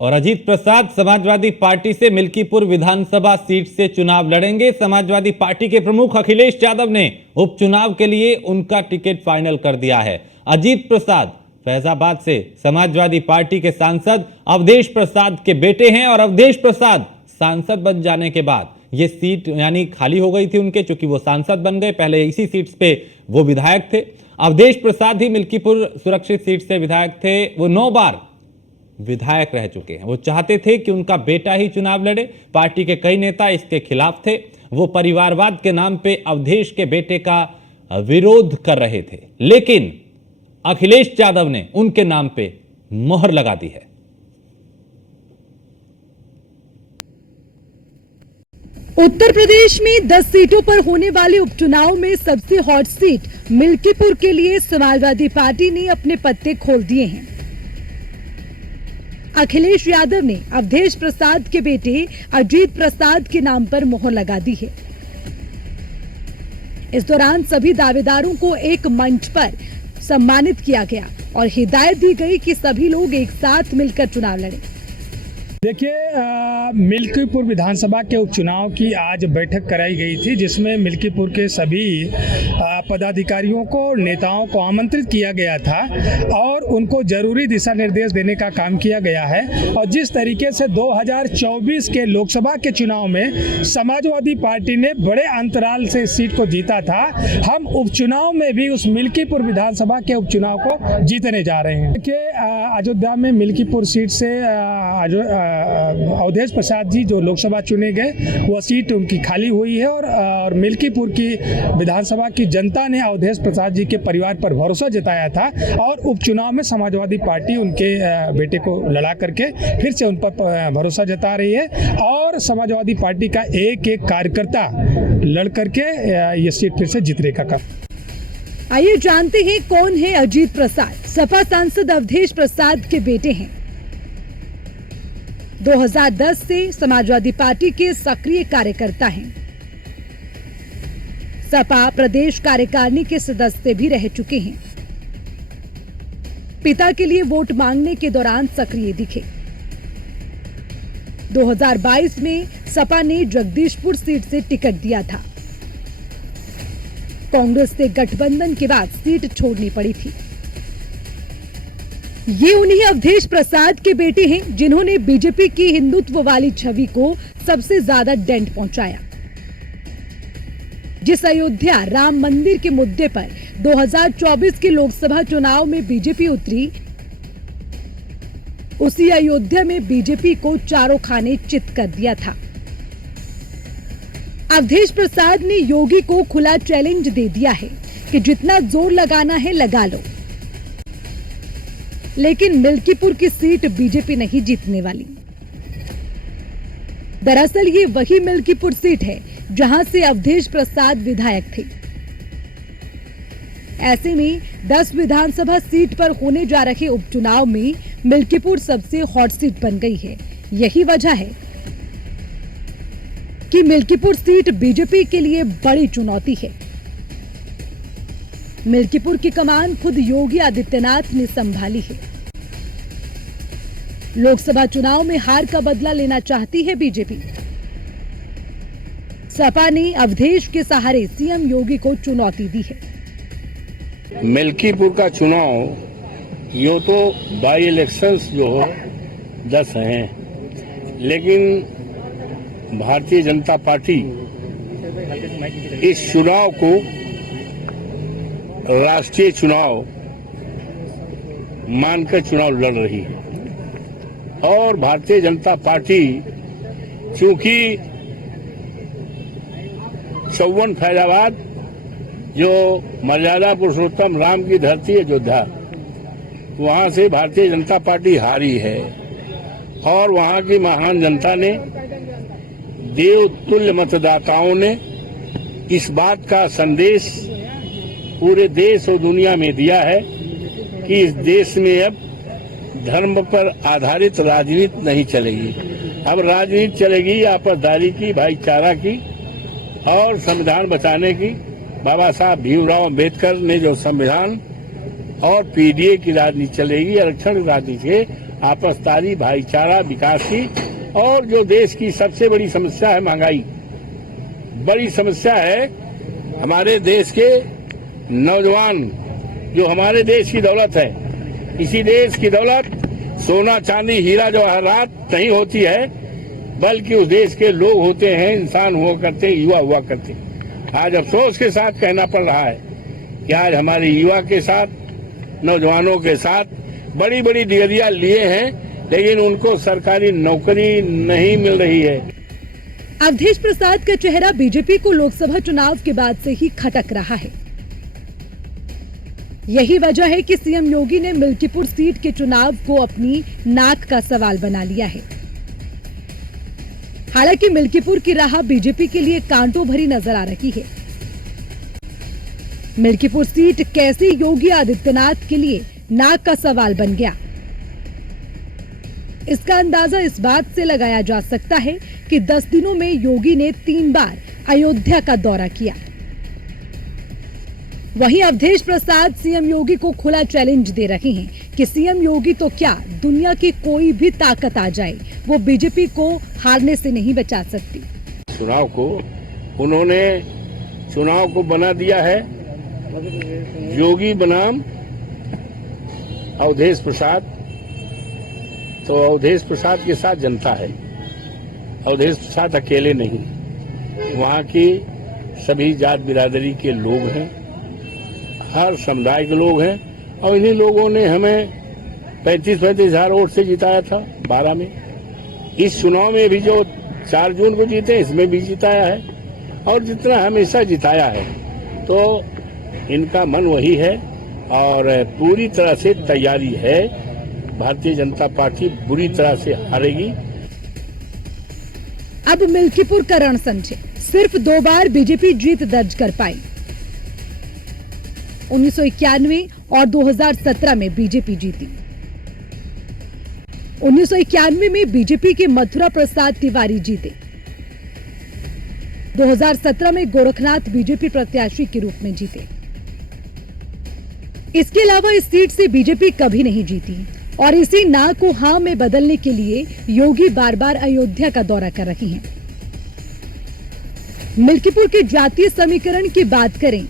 और अजीत प्रसाद समाजवादी पार्टी से मिल्कीपुर विधानसभा सीट से चुनाव लड़ेंगे। समाजवादी पार्टी के प्रमुख अखिलेश यादव ने उपचुनाव के लिए उनका टिकट फाइनल कर दिया है। अजीत प्रसाद फैजाबाद से समाजवादी पार्टी के सांसद अवधेश प्रसाद के बेटे हैं और अवधेश प्रसाद सांसद बन जाने के बाद ये सीट यानी खाली हो गई थी उनके, चूंकि वो सांसद बन गए। पहले इसी सीट पे वो विधायक थे। अवधेश प्रसाद ही मिल्कीपुर सुरक्षित सीट से विधायक थे। वो 9 बार विधायक रह चुके हैं। वो चाहते थे कि उनका बेटा ही चुनाव लड़े। पार्टी के कई नेता इसके खिलाफ थे। वो परिवारवाद के नाम पे अवधेश के बेटे का विरोध कर रहे थे, लेकिन अखिलेश यादव ने उनके नाम पे मोहर लगा दी है। उत्तर प्रदेश में 10 सीटों पर होने वाले उपचुनाव में सबसे हॉट सीट मिल्कीपुर के लिए समाजवादी पार्टी ने अपने पत्ते खोल दिए हैं। अखिलेश यादव ने अवधेश प्रसाद के बेटे अजीत प्रसाद के नाम पर मोहर लगा दी है। इस दौरान सभी दावेदारों को एक मंच पर सम्मानित किया गया और हिदायत दी गई कि सभी लोग एक साथ मिलकर चुनाव लड़ें। देखिए, मिल्कीपुर विधानसभा के उपचुनाव की आज बैठक कराई गई थी, जिसमें मिल्कीपुर के सभी पदाधिकारियों को, नेताओं को आमंत्रित किया गया था और उनको जरूरी दिशा निर्देश देने का काम किया गया है। और जिस तरीके से 2024 के लोकसभा के चुनाव में समाजवादी पार्टी ने बड़े अंतराल से इस सीट को जीता था, हम उपचुनाव में भी उस मिल्कीपुर विधानसभा के उपचुनाव को जीतने जा रहे हैं। देखिए, अयोध्या में मिल्कीपुर सीट से अवधेश प्रसाद जी जो लोकसभा चुने गए, वह सीट उनकी खाली हुई है और मिल्कीपुर की विधानसभा की जनता ने अवधेश प्रसाद जी के परिवार पर भरोसा जताया था और उपचुनाव में समाजवादी पार्टी उनके बेटे को लड़ा करके फिर से उन पर भरोसा जता रही है और समाजवादी पार्टी का एक एक कार्यकर्ता लड़ करके ये सीट फिर से जीतने का काम। आइए जानते हैं कौन है अजीत प्रसाद। सपा सांसद अवधेश प्रसाद के बेटे हैं। 2010 से समाजवादी पार्टी के सक्रिय कार्यकर्ता हैं। सपा प्रदेश कार्यकारिणी के सदस्य भी रह चुके हैं। पिता के लिए वोट मांगने के दौरान सक्रिय दिखे। 2022 में सपा ने जगदीशपुर सीट से टिकट दिया था। कांग्रेस से गठबंधन के बाद सीट छोड़नी पड़ी थी। ये उन्हीं अवधेश प्रसाद के बेटे हैं जिन्होंने बीजेपी की हिंदुत्व वाली छवि को सबसे ज्यादा डेंट पहुंचाया। जिस अयोध्या राम मंदिर के मुद्दे पर 2024 के लोकसभा चुनाव में बीजेपी उतरी, उसी अयोध्या में बीजेपी को चारों खाने चित कर दिया था। अवधेश प्रसाद ने योगी को खुला चैलेंज दे दिया है कि जितना जोर लगाना है लगा लो, लेकिन मिल्कीपुर की सीट बीजेपी नहीं जीतने वाली। दरअसल ये वही मिल्कीपुर सीट है जहां से अवधेश प्रसाद विधायक थे। ऐसे में 10 विधानसभा सीट पर होने जा रहे उपचुनाव में मिल्कीपुर सबसे हॉट सीट बन गई है। यही वजह है कि मिल्कीपुर सीट बीजेपी के लिए बड़ी चुनौती है। मिल्कीपुर की कमान खुद योगी आदित्यनाथ ने संभाली है। लोकसभा चुनाव में हार का बदला लेना चाहती है बीजेपी। सपा ने अवधेश के सहारे सीएम योगी को चुनौती दी है। मिल्कीपुर का चुनाव यो तो बाई इलेक्शंस जो 10 हैं, लेकिन भारतीय जनता पार्टी इस चुनाव को राष्ट्रीय चुनाव मानकर चुनाव लड़ रही है और भारतीय जनता पार्टी चूंकि 54 फैजाबाद जो मर्यादा पुरुषोत्तम राम की धरती है अयोध्या, वहां से भारतीय जनता पार्टी हारी है और वहां की महान जनता ने, देवतुल्य मतदाताओं ने इस बात का संदेश पूरे देश और दुनिया में दिया है कि इस देश में अब धर्म पर आधारित राजनीति नहीं चलेगी। अब राजनीति चलेगी आपसदारी की, भाईचारा की और संविधान बचाने की। बाबा साहब भीमराव अंबेडकर ने जो संविधान और पीडीए की राजनीति चलेगी, आरक्षण की राजनीति है आपसदारी, भाईचारा, विकास की, और जो देश की सबसे बड़ी समस्या है महंगाई, बड़ी समस्या है हमारे देश के नौजवान, जो हमारे देश की दौलत है। इसी देश की दौलत सोना, चांदी, हीरा जवाहरात नहीं होती है, बल्कि उस देश के लोग होते हैं, इंसान हुआ करते, युवा हुआ करते। आज अफसोस के साथ कहना पड़ रहा है कि आज हमारे युवा के साथ, नौजवानों के साथ बड़ी बड़ी डिग्रियां लिए हैं, लेकिन उनको सरकारी नौकरी नहीं मिल रही है। अवधेश प्रसाद का चेहरा बीजेपी को लोकसभा चुनाव के बाद से ही खटक रहा है। यही वजह है कि सीएम योगी ने मिल्कीपुर सीट के चुनाव को अपनी नाक का सवाल बना लिया है। हालांकि मिल्कीपुर की राह बीजेपी के लिए कांटों भरी नजर आ रही है। मिल्कीपुर सीट कैसे योगी आदित्यनाथ के लिए नाक का सवाल बन गया, इसका अंदाजा इस बात से लगाया जा सकता है कि 10 दिनों में योगी ने 3 बार अयोध्या का दौरा किया। वहीं अवधेश प्रसाद सीएम योगी को खुला चैलेंज दे रहे हैं कि सीएम योगी तो क्या, दुनिया की कोई भी ताकत आ जाए, वो बीजेपी को हारने से नहीं बचा सकती। उन्होंने चुनाव को बना दिया है योगी बनाम अवधेश प्रसाद। तो अवधेश प्रसाद के साथ जनता है, अवधेश प्रसाद अकेले नहीं, वहाँ की सभी जात बिरादरी के लोग हैं, हर समुदाय के लोग हैं, और इन्हीं लोगों ने हमें 35-35 हजार वोट से जिताया था 12 में। इस चुनाव में भी जो 4 जून को जीते, इसमें भी जिताया है, और जितना हमेशा जिताया है। तो इनका मन वही है और पूरी तरह से तैयारी है। भारतीय जनता पार्टी बुरी तरह से हारेगी। अब मिल्कीपुर का रण समझे, सिर्फ 2 बार बीजेपी जीत दर्ज कर पाई। 1991 और 2017 में बीजेपी जीती। 1991 में बीजेपी के मथुरा प्रसाद तिवारी जीते। 2017 में गोरखनाथ बीजेपी प्रत्याशी के रूप में जीते। इसके अलावा इस सीट से बीजेपी कभी नहीं जीती, और इसी ना को हां में बदलने के लिए योगी बार बार अयोध्या का दौरा कर रहे हैं। मिल्कीपुर के जातीय समीकरण की बात करें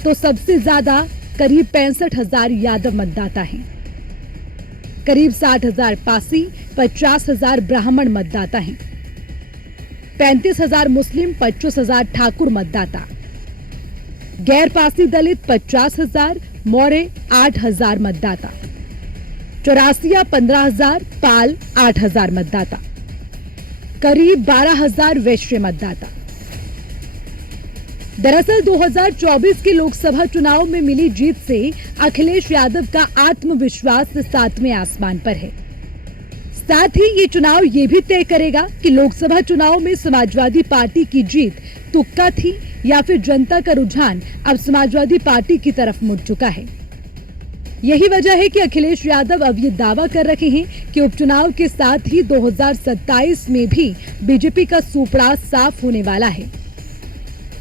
तो सबसे ज्यादा करीब 65,000 यादव मतदाता हैं। करीब 60,000 पासी, 50,000 ब्राह्मण मतदाता हैं। 35,000 मुस्लिम, 25,000 ठाकुर मतदाता। गैर पासी दलित 50,000, मौर्य 8,000 मतदाता। चौरासिया 15,000, पाल 8,000 मतदाता। करीब 12,000 वैश्य मतदाता। दरअसल 2024 के लोकसभा चुनाव में मिली जीत से अखिलेश यादव का आत्मविश्वास 7वें आसमान पर है। साथ ही ये चुनाव ये भी तय करेगा कि लोकसभा चुनाव में समाजवादी पार्टी की जीत तुक्का थी या फिर जनता का रुझान अब समाजवादी पार्टी की तरफ मुड़ चुका है। यही वजह है कि अखिलेश यादव अब ये दावा कर रहे हैं कि उपचुनाव के साथ ही 2027 में भी बीजेपी का सुपड़ा साफ होने वाला है।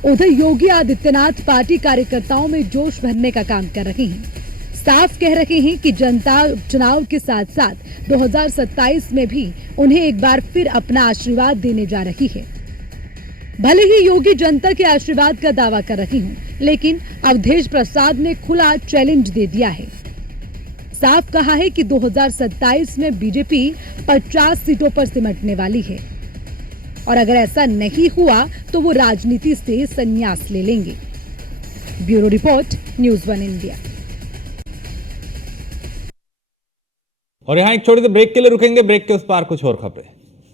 उधर योगी आदित्यनाथ पार्टी कार्यकर्ताओं में जोश भरने का काम कर रहे हैं। साफ कह रहे हैं कि जनता चुनाव के साथ साथ 2027 में भी उन्हें एक बार फिर अपना आशीर्वाद देने जा रही है। भले ही योगी जनता के आशीर्वाद का दावा कर रही हूं, लेकिन अवधेश प्रसाद ने खुला चैलेंज दे दिया है। साफ कहा है कि 2027 में बीजेपी 50 सीटों पर सिमटने वाली है, और अगर ऐसा नहीं हुआ तो वो राजनीति से संन्यास ले लेंगे। Bureau report, news 1 India. और यहाँ एक छोटे से ब्रेक के लिए रुकेंगे। ब्रेक के उस पार कुछ और खबरें।